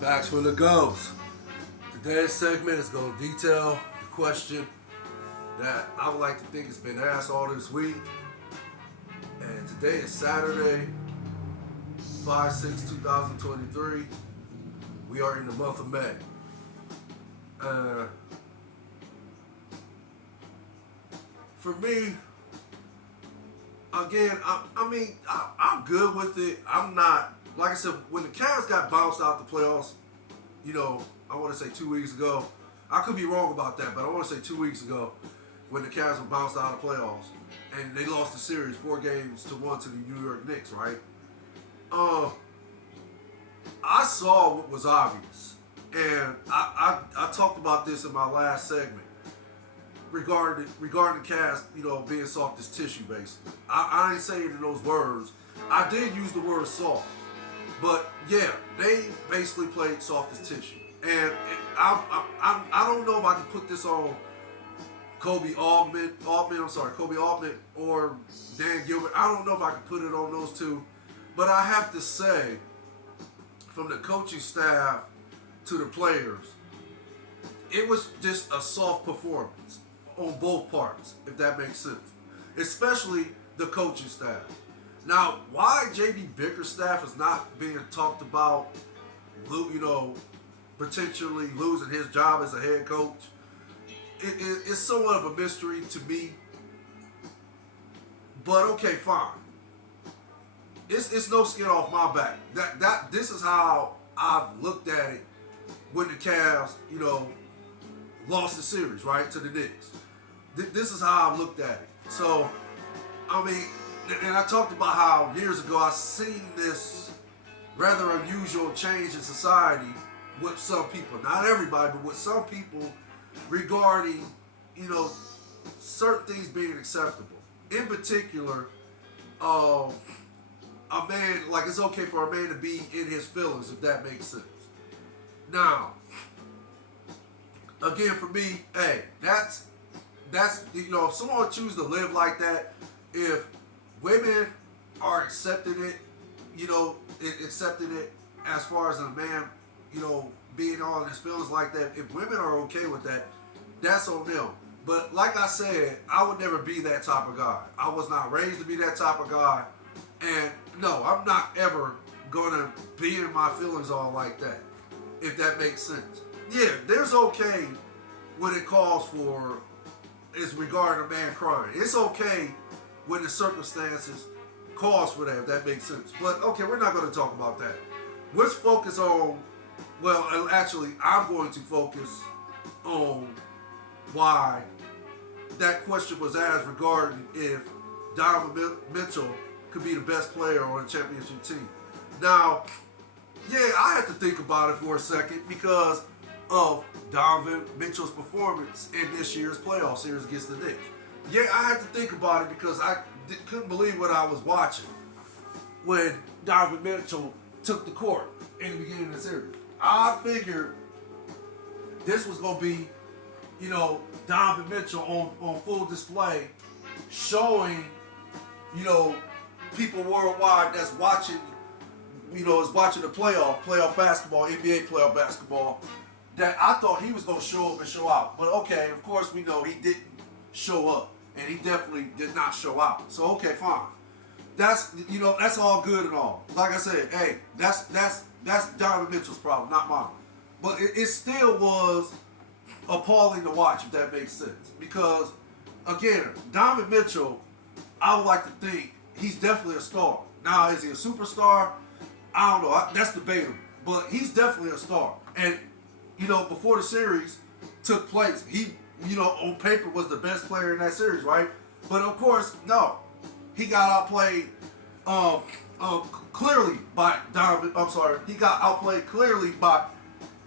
Facts from the Ghost. Today's segment is going to detail the question that I would like to think has been asked all this week. And today is Saturday, 5/6/2023. We are in the month of May. For me, again, I'm good with it. I'm not, like I said, when the Cavs got bounced out the playoffs, I want to say 2 weeks ago. I could be wrong about that, but I want to say 2 weeks ago when the Cavs were bounced out of the playoffs and they lost the series 4-1 to the New York Knicks, right? I saw what was obvious, and I talked about this in my last segment regarding the Cavs, being soft as tissue, basically. I ain't saying it in those words. I did use the word soft, but yeah, they basically played soft as tissue. And I don't know if I can put this on Kobe Altman, or Dan Gilbert. I don't know if I can put it on those two, but I have to say, from the coaching staff to the players, it was just a soft performance on both parts, if that makes sense. Especially the coaching staff. Now, why J.B. Bickerstaff is not being talked about, potentially losing his job as a head coach, it's somewhat of a mystery to me. But okay, fine. It's no skin off my back. This is how I've looked at it when the Cavs, lost the series, right, to the Knicks. This is how I've looked at it. So, and I talked about how years ago I seen this rather unusual change in society with some people, not everybody, but with some people regarding, certain things being acceptable. In particular, a man, like it's okay for a man to be in his feelings, if that makes sense. Now, again, for me, hey, that's if someone chooses to live like that, if women are accepting it, accepting it as far as a man, being all in his feelings like that, if women are okay with that, that's on them. But like I said, I would never be that type of guy. I was not raised to be that type of guy. And no, I'm not ever gonna be in my feelings all like that, if that makes sense. Yeah, there's okay when it calls for, is regarding a man crying. It's okay when the circumstances calls for that, if that makes sense. But okay, we're not going to talk about that. Let's focus on, well, actually, I'm going to focus on why that question was asked regarding if Donovan Mitchell could be the best player on a championship team. Now, yeah, I had to think about it for a second because of Donovan Mitchell's performance in this year's playoff series against the Knicks. Yeah, I had to think about it because I couldn't believe what I was watching when Donovan Mitchell took the court in the beginning of the series. I figured this was going to be, Donovan Mitchell on full display, showing, people worldwide that's watching, is watching the playoff basketball, NBA playoff basketball, that I thought he was going to show up and show out. But okay, of course we know he didn't show up, and he definitely did not show out. So okay, fine. That's that's all good and all. Like I said, hey, that's Donovan Mitchell's problem, not mine. But it still was appalling to watch, if that makes sense. Because again, Donovan Mitchell, I would like to think he's definitely a star. Now, is he a superstar? I don't know. That's debatable. But he's definitely a star. And before the series took place, he, on paper was the best player in that series, right? But of course, no. He got outplayed clearly by Donovan. I'm sorry. He got outplayed clearly by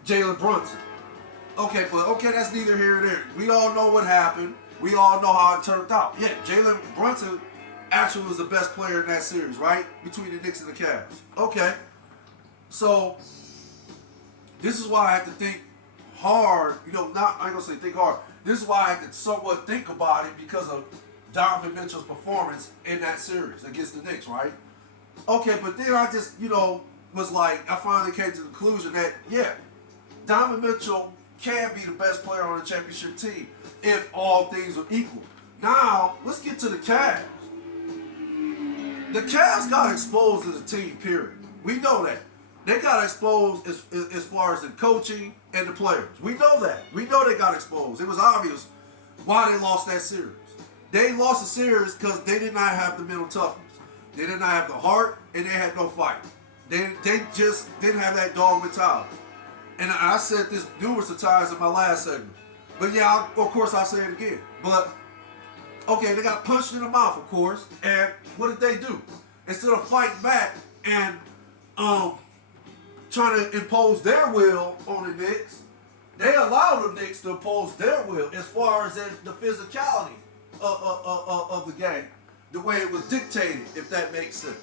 Jalen Brunson. Okay, but that's neither here nor there. We all know what happened. We all know how it turned out. Yeah, Jalen Brunson actually was the best player in that series, right? Between the Knicks and the Cavs. Okay. So, this is why I have to think hard. I ain't going to say think hard. This is why I have to somewhat think about it because of Donovan Mitchell's performance in that series against the Knicks, right? Okay, but then I just, was like, I finally came to the conclusion that, yeah, Donovan Mitchell can be the best player on the championship team if all things are equal. Now, let's get to the Cavs. The Cavs got exposed as a team, period. We know that. They got exposed as far as the coaching and the players. We know that. We know they got exposed. It was obvious why they lost that series. They lost the series because they did not have the mental toughness. They did not have the heart, and they had no fight. They just didn't have that dog mentality. And I said this numerous of times in my last segment. But yeah, of course I'll say it again. But, okay, they got punched in the mouth, of course. And what did they do? Instead of fighting back and trying to impose their will on the Knicks, they allowed the Knicks to impose their will as far as the physicality of the game, the way it was dictated, if that makes sense.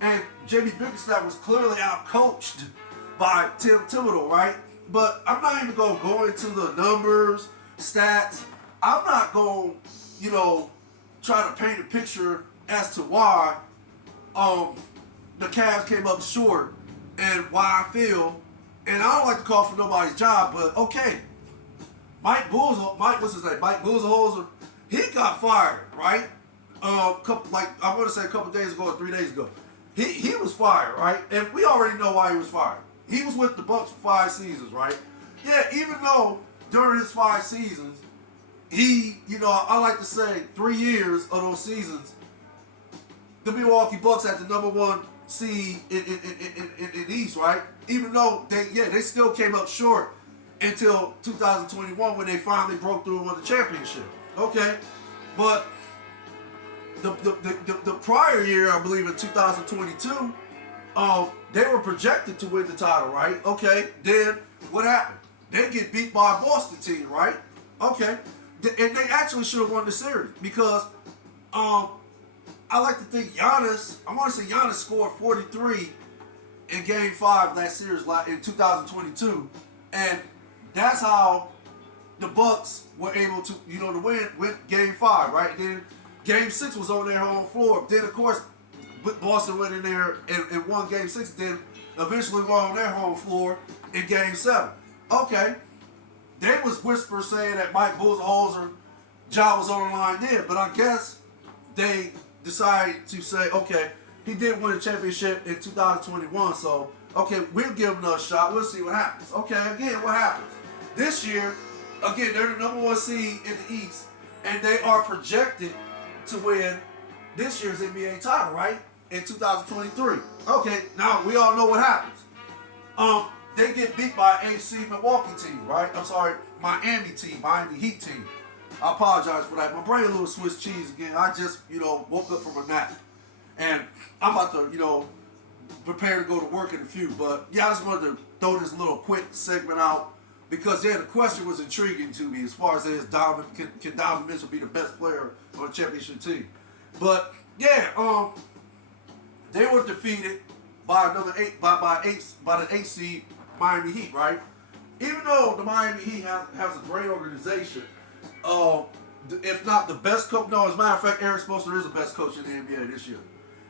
And Jamie Bickerstaff was clearly out-coached by Tim Thibodeau, right? But I'm not even going to go into the numbers, stats. I'm not going to, try to paint a picture as to why the Cavs came up short and why I feel, and I don't like to call for nobody's job, but okay. Mike Budenholzer, he got fired, right? I want to say a couple days ago or 3 days ago. He was fired, right? And we already know why he was fired. He was with the Bucks for 5 seasons, right? Yeah, even though during his 5 seasons, he, I like to say 3 years of those seasons, the Milwaukee Bucks had the #1 seed in East, right? Even though they still came up short until 2021 when they finally broke through and won the championship. Okay, but the prior year, I believe in 2022, they were projected to win the title, right? Okay, then what happened? They get beat by a Boston team, right? Okay, and they actually should have won the series because I like to think I want to say Giannis scored 43 in Game 5 last series in 2022, and that's how the Bucks were able to, to win Game 5, right? Then Game 6 was on their home floor. Then, of course, Boston went in there and won Game 6, then eventually won on their home floor in Game 7. Okay, there was whispers saying that Mike Budenholzer's job was on the line then, but I guess they decided to say, okay, he did win a championship in 2021, so, okay, we'll give him another shot. We'll see what happens. Okay, again, what happens? This year, again, they're the #1 seed in the East, and they are projected to win this year's NBA title, right? In 2023. Okay, now we all know what happens. They get beat by AFC Milwaukee team, right? I'm sorry, Miami Heat team. I apologize for that. My brain a little Swiss cheese again. I just, woke up from a nap. And I'm about to, prepare to go to work in a few. But yeah, I just wanted to throw this little quick segment out because the question was intriguing to me as far as can Donovan Mitchell be the best player on the championship team? But yeah, they were defeated by the 8th seed Miami Heat, right? Even though the Miami Heat has a great organization, if not the best coach, no, as a matter of fact, Eric Spoelstra is the best coach in the NBA this year.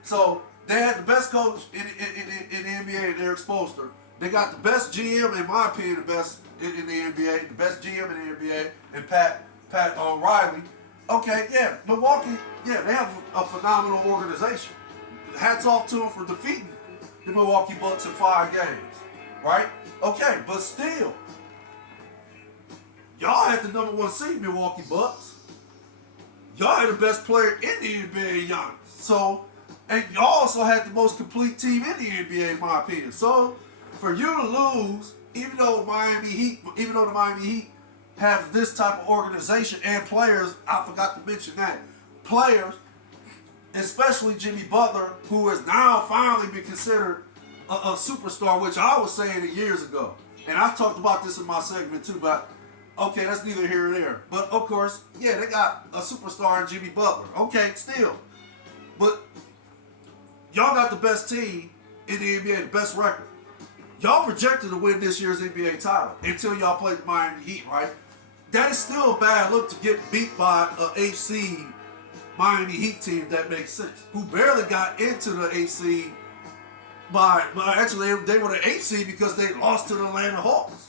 So they had the best coach in the NBA, Eric Spoelstra. They got the best GM, in my opinion, the best in the NBA, the best GM in the NBA, and Pat Riley. Okay, yeah, Milwaukee, yeah, they have a phenomenal organization. Hats off to them for defeating the Milwaukee Bucks in 5 games, right? Okay, but still, y'all had the #1 seed, Milwaukee Bucks. Y'all had the best player in the NBA, Giannis. So, and y'all also had the most complete team in the NBA, in my opinion. So, for you to lose, even though the Miami Heat have this type of organization and players, I forgot to mention that, players, especially Jimmy Butler, who has now finally been considered a superstar, which I was saying it years ago. And I talked about this in my segment too, but okay, that's neither here nor there. But of course, yeah, they got a superstar in Jimmy Butler. Okay, still. But y'all got the best team in the NBA, the best record. Y'all projected to win this year's NBA title until y'all played the Miami Heat, right? That is still a bad look to get beat by an 8th seed Miami Heat team, if that makes sense, who barely got into the 8th seed actually they were the 8th seed because they lost to the Atlanta Hawks.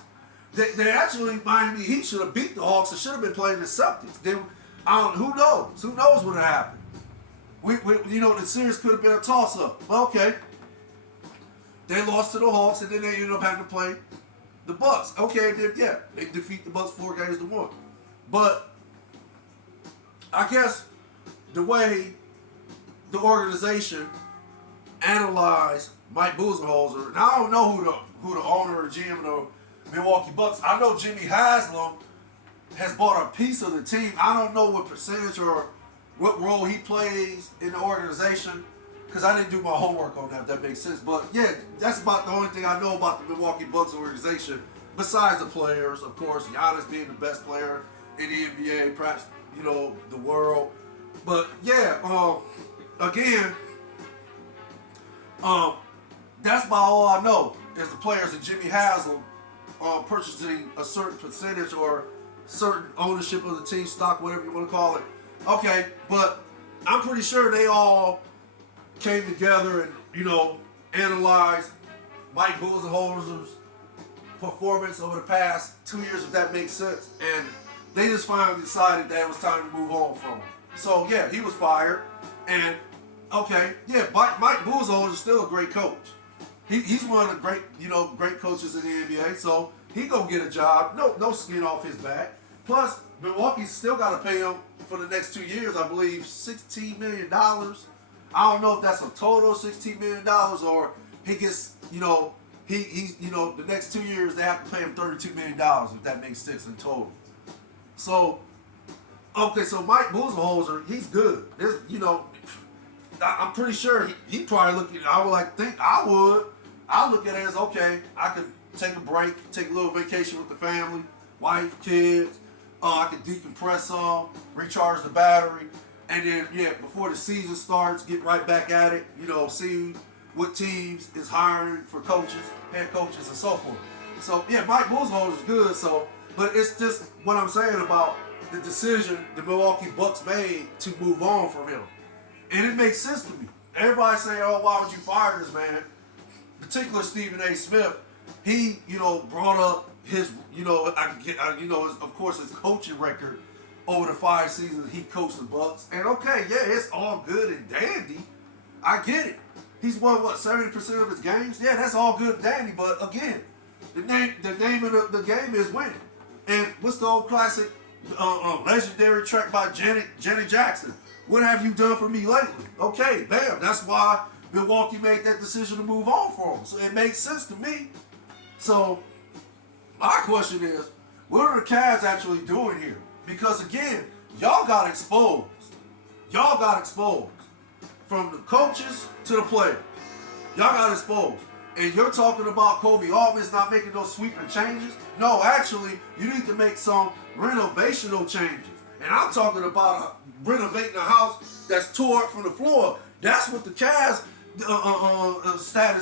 They actually, Miami Heat should have beat the Hawks and should have been playing the Celtics. Who knows? Who knows what would have happened? The series could have been a toss-up. Well, okay. They lost to the Hawks and then they ended up having to play the Bucks. Okay, they defeat the Bucks 4-1. But I guess the way the organization analyzed Mike Budenholzer, and I don't know who the owner or GM of the Milwaukee Bucks. I know Jimmy Haslam has bought a piece of the team. I don't know what percentage or what role he plays in the organization because I didn't do my homework on that, if that makes sense. But yeah, that's about the only thing I know about the Milwaukee Bucks organization, besides the players, of course, Giannis being the best player in the NBA, perhaps, the world. But yeah, again, that's about all I know is the players and Jimmy Haslam purchasing a certain percentage or certain ownership of the team stock, whatever you want to call it. Okay, but I'm pretty sure they all came together and, analyzed Mike Budenholzer's performance over the past 2 years, if that makes sense. And they just finally decided that it was time to move on from him. So, yeah, he was fired. And, okay, yeah, Mike Budenholzer is still a great coach. He's one of the great coaches in the NBA. So, he gonna get a job. No skin off his back. Plus, Milwaukee's still got to pay him for the next 2 years, I believe, $16 million. I don't know if that's a total $16 million or he gets, the next 2 years they have to pay him $32 million, if that makes sense in total. So, okay, so Mike Budenholzer, he's good. I'm pretty sure he probably I look at it as, okay, I could take a break, take a little vacation with the family, wife, kids. I could decompress some, recharge the battery, and then, before the season starts, get right back at it, see what teams is hiring for coaches, head coaches, and so forth. So, Mike Budenholzer is good, but it's just what I'm saying about the decision the Milwaukee Bucks made to move on from him. And it makes sense to me. Everybody saying, oh, why would you fire this man? Particularly Stephen A. Smith, he, brought up his, of course, his coaching record over the 5 seasons he coached the Bucks. And okay, it's all good and dandy. I get it. He's won 70% of his games. Yeah, that's all good and dandy. But again, the name of the game is winning. And what's the old classic, legendary track by Janet Jackson? What have you done for me lately? Okay, bam. That's why Milwaukee made that decision to move on from him. So it makes sense to me. So my question is, what are the Cavs actually doing here? Because again, y'all got exposed. Y'all got exposed. From the coaches to the players. Y'all got exposed. And you're talking about Kobe Altman's not making those sweeping changes? No, actually, you need to make some renovational changes. And I'm talking about renovating a house that's tore up from the floor. That's what the Cavs status